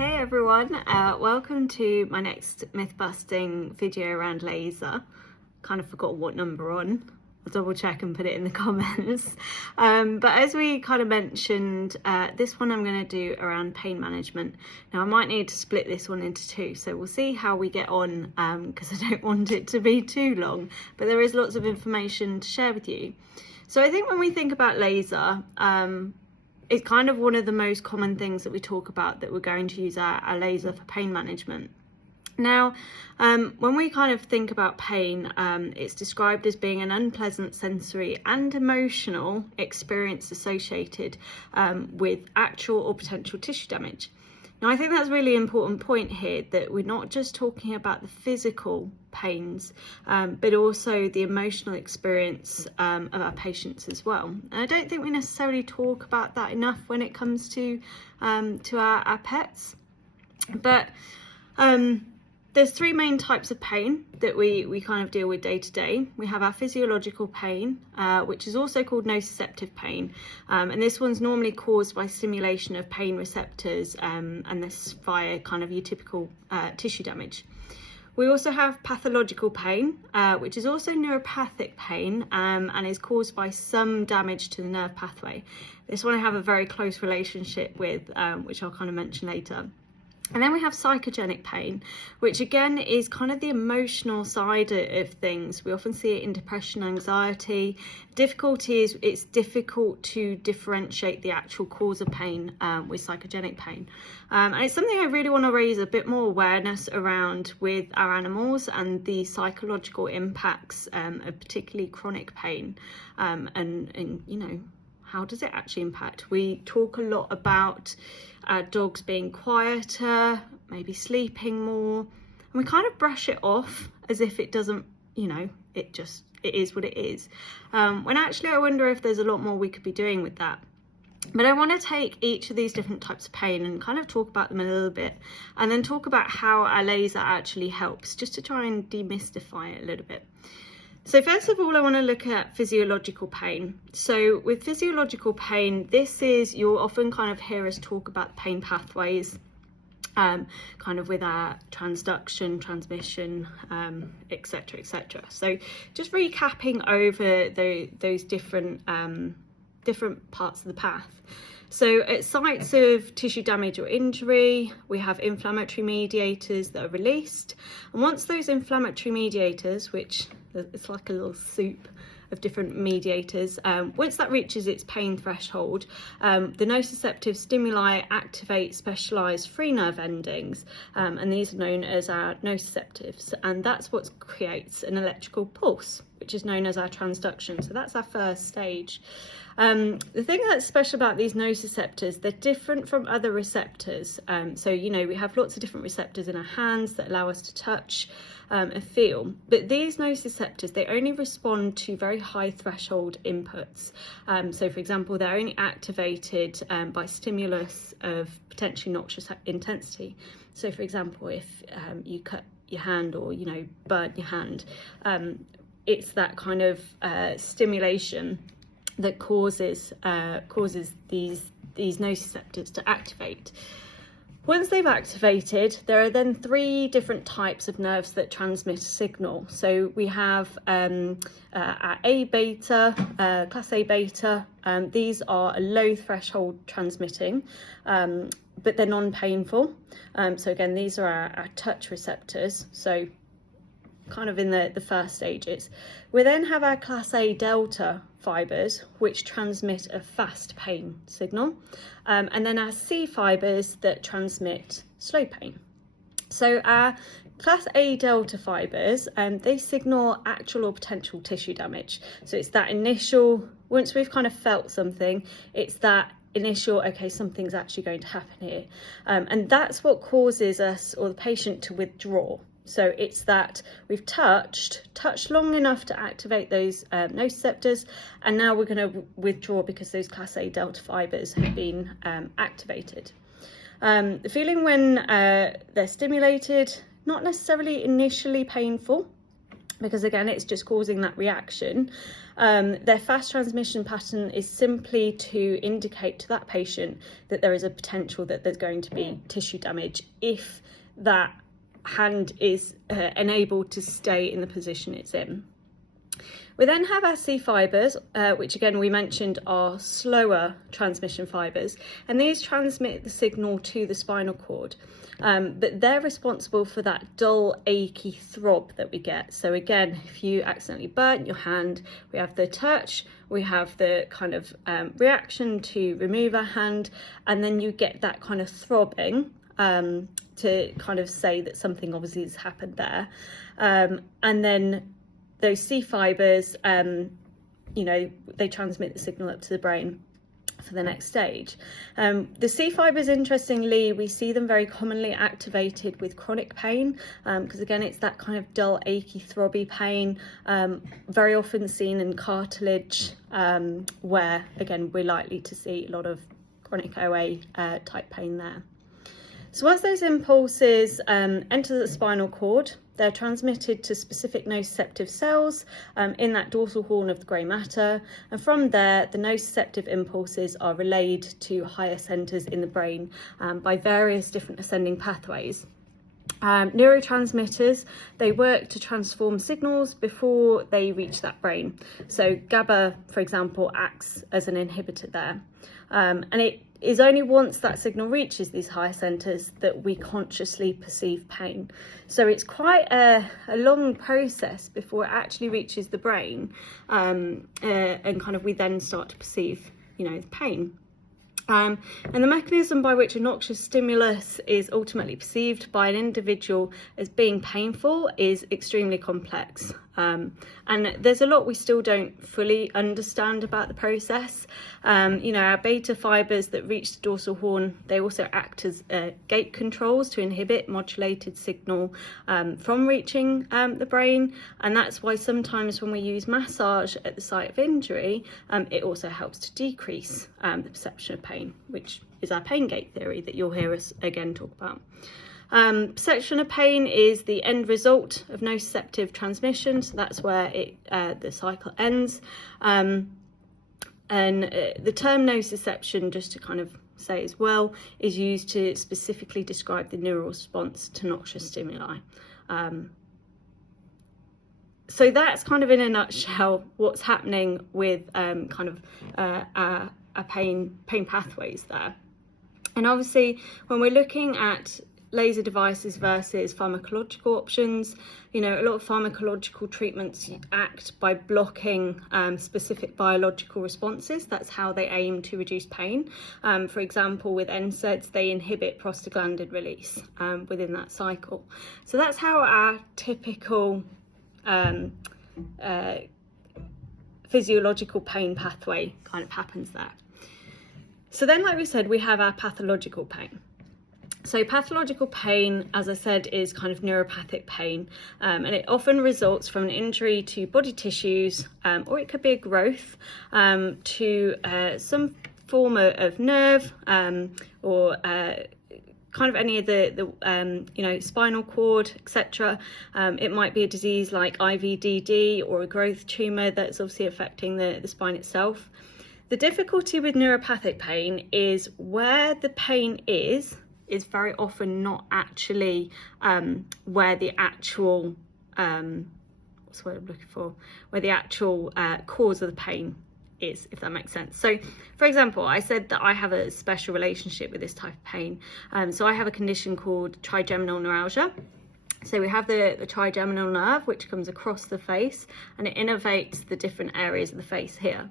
Hey everyone, welcome to my next myth busting video around laser. Kind of forgot what number on. I'll double check and put it in the comments. But as we kind of mentioned, this one I'm going to do around pain management. Now I might need to split this one into two, so we'll see how we get on because I don't want it to be too long, but there is lots of information to share with you. So I think when we think about laser, it's kind of one of the most common things that we talk about, that we're going to use our laser for pain management. Now, when we kind of think about pain, it's described as being an unpleasant sensory and emotional experience associated with actual or potential tissue damage. Now, I think that's a really important point here, that we're not just talking about the physical pains, but also the emotional experience of our patients as well. And I don't think we necessarily talk about that enough when it comes to our pets. But there's three main types of pain that we kind of deal with day to day. We have our physiological pain, which is also called nociceptive pain. And this one's normally caused by stimulation of pain receptors, and this via kind of your typical tissue damage. We also have pathological pain, which is also neuropathic pain, and is caused by some damage to the nerve pathway. This one I have a very close relationship with, which I'll kind of mention later. And then we have psychogenic pain, which again is kind of the emotional side of things. We often see it in depression, anxiety. Difficulty is it's difficult to differentiate the actual cause of pain with psychogenic pain. And it's something I really want to raise a bit more awareness around with our animals, and the psychological impacts of particularly chronic pain, and you know, how does it actually impact? We talk a lot about our dogs being quieter, maybe sleeping more, and we kind of brush it off as if it doesn't, you know, it is what it is. When actually I wonder if there's a lot more we could be doing with that. But I want to take each of these different types of pain and kind of talk about them a little bit, and then talk about how our laser actually helps, just to try and demystify it a little bit. So first of all, I want to look at physiological pain. So with physiological pain, this is, you'll often kind of hear us talk about pain pathways, kind of with our transduction, transmission, etc., etc. So just recapping over those different parts of the path. So at sites of tissue damage or injury, we have inflammatory mediators that are released. And once those inflammatory mediators, which it's like a little soup of different mediators, once that reaches its pain threshold, the nociceptive stimuli activate specialised free nerve endings, and these are known as our nociceptives, and that's what creates an electrical pulse, which is known as our transduction. So that's our first stage. The thing that's special about these nociceptors, they're different from other receptors. So, you know, we have lots of different receptors in our hands that allow us to touch and feel, but these nociceptors, they only respond to very high threshold inputs. So for example, they're only activated by stimulus of potentially noxious intensity. So for example, if you cut your hand, or, you know, burn your hand, it's that kind of stimulation that causes these nociceptors to activate. Once they've activated, there are then three different types of nerves that transmit a signal. So we have our A beta, class A beta. These are a low threshold transmitting, but they're non-painful. So again, these are our touch receptors. So kind of in the first stages. We then have our class A delta fibres, which transmit a fast pain signal, and then our C fibres that transmit slow pain. So our class A delta fibres, they signal actual or potential tissue damage. So it's that initial, once we've kind of felt something, it's that initial, okay, something's actually going to happen here, and that's what causes us or the patient to withdraw. So it's that we've touched long enough to activate those nociceptors, and now we're going to withdraw because those class A delta fibres have been activated. The feeling when they're stimulated, not necessarily initially painful, because again, it's just causing that reaction. Their fast transmission pattern is simply to indicate to that patient that there is a potential that there's going to be tissue damage if that hand is enabled to stay in the position it's in. We then have our C fibres, which again we mentioned are slower transmission fibres, and these transmit the signal to the spinal cord. But they're responsible for that dull, achy throb that we get. So again, if you accidentally burnt your hand, we have the touch, we have the kind of reaction to remove our hand, and then you get that kind of throbbing to kind of say that something obviously has happened there. And then those C fibres, you know, they transmit the signal up to the brain for the next stage. The C fibres, interestingly, we see them very commonly activated with chronic pain, because again, it's that kind of dull, achy, throbby pain, very often seen in cartilage, where again, we're likely to see a lot of chronic OA type pain there. So once those impulses enter the spinal cord, they're transmitted to specific nociceptive cells in that dorsal horn of the grey matter, and from there the nociceptive impulses are relayed to higher centres in the brain by various different ascending pathways. Neurotransmitters, they work to transform signals before they reach that brain. So GABA, for example, acts as an inhibitor there. And it is only once that signal reaches these higher centres that we consciously perceive pain. So it's quite a long process before it actually reaches the brain, and kind of we then start to perceive, you know, the pain. And the mechanism by which a noxious stimulus is ultimately perceived by an individual as being painful is extremely complex. And there's a lot we still don't fully understand about the process. You know, our beta fibres that reach the dorsal horn, they also act as gate controls to inhibit modulated signal from reaching the brain. And that's why sometimes when we use massage at the site of injury, it also helps to decrease the perception of pain, which is our pain gate theory that you'll hear us again talk about. Perception of pain is the end result of nociceptive transmission, so that's where the cycle ends. And the term nociception, just to kind of say as well, is used to specifically describe the neural response to noxious stimuli. So that's kind of in a nutshell what's happening with kind of our pain pathways there. And obviously when we're looking at laser devices versus pharmacological options, you know, a lot of pharmacological treatments act by blocking specific biological responses. That's how they aim to reduce pain. For example, with NSAIDs, they inhibit prostaglandin release within that cycle. So that's how our typical physiological pain pathway kind of happens there. So then, like we said, we have our pathological pain. So pathological pain, as I said, is kind of neuropathic pain, and it often results from an injury to body tissues, or it could be a growth to some form of nerve, or kind of any of the you know, spinal cord, etc. It might be a disease like IVDD or a growth tumour that's obviously affecting the spine itself. The difficulty with neuropathic pain is where the pain is very often not actually where the actual what's the word I'm looking for? Where the actual cause of the pain is, if that makes sense. So, for example, I said that I have a special relationship with this type of pain. So I have a condition called trigeminal neuralgia. So we have the trigeminal nerve, which comes across the face, and it innervates the different areas of the face here.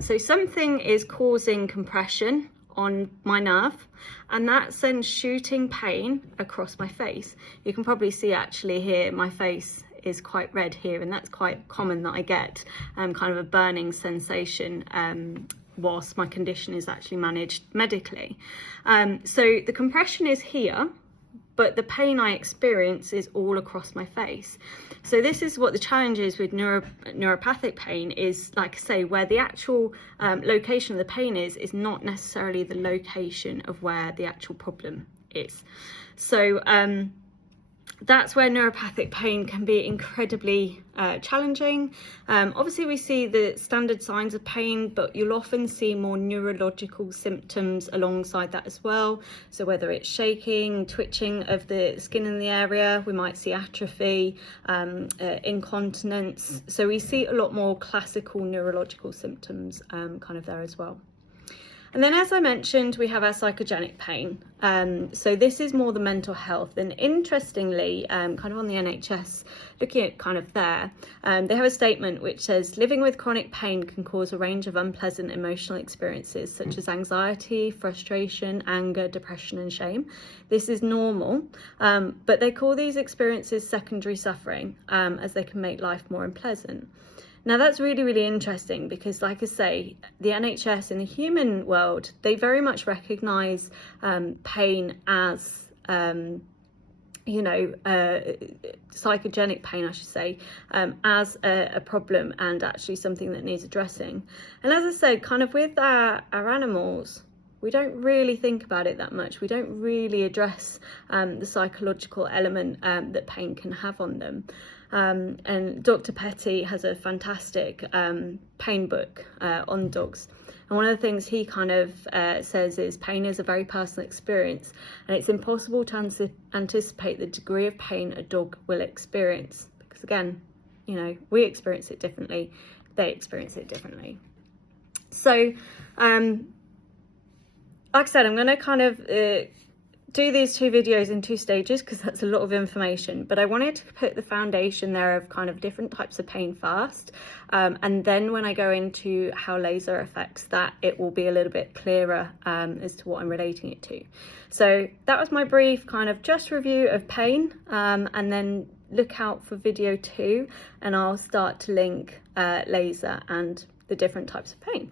So something is causing compression on my nerve, and that sends shooting pain across my face. You can probably see actually here my face is quite red here, and that's quite common that I get kind of a burning sensation whilst my condition is actually managed medically. So the compression is here, but the pain I experience is all across my face. So this is what the challenge is with neuropathic pain is, like I say, where the actual location of the pain is not necessarily the location of where the actual problem is. So that's where neuropathic pain can be incredibly challenging. Obviously, we see the standard signs of pain, but you'll often see more neurological symptoms alongside that as well. So whether it's shaking, twitching of the skin in the area, we might see atrophy, incontinence. So we see a lot more classical neurological symptoms kind of there as well. And then, as I mentioned, we have our psychogenic pain. So this is more the mental health. And interestingly, kind of on the NHS, looking at kind of there, they have a statement which says, living with chronic pain can cause a range of unpleasant emotional experiences such as anxiety, frustration, anger, depression and shame. This is normal, but they call these experiences secondary suffering, as they can make life more unpleasant. Now that's really, really interesting because, like I say, the NHS in the human world, they very much recognise pain as, psychogenic pain, I should say, as a problem and actually something that needs addressing. And as I said, kind of with our animals, we don't really think about it that much. We don't really address the psychological element that pain can have on them. And Dr. Petty has a fantastic pain book on dogs. And one of the things he kind of says is pain is a very personal experience, and it's impossible to anticipate the degree of pain a dog will experience. Because again, we experience it differently, they experience it differently. So, like I said, I'm going to kind of do these two videos in two stages because that's a lot of information, but I wanted to put the foundation there of kind of different types of pain first, and then when I go into how laser affects that, it will be a little bit clearer as to what I'm relating it to. So that was my brief kind of just review of pain, and then look out for video 2 and I'll start to link laser and the different types of pain.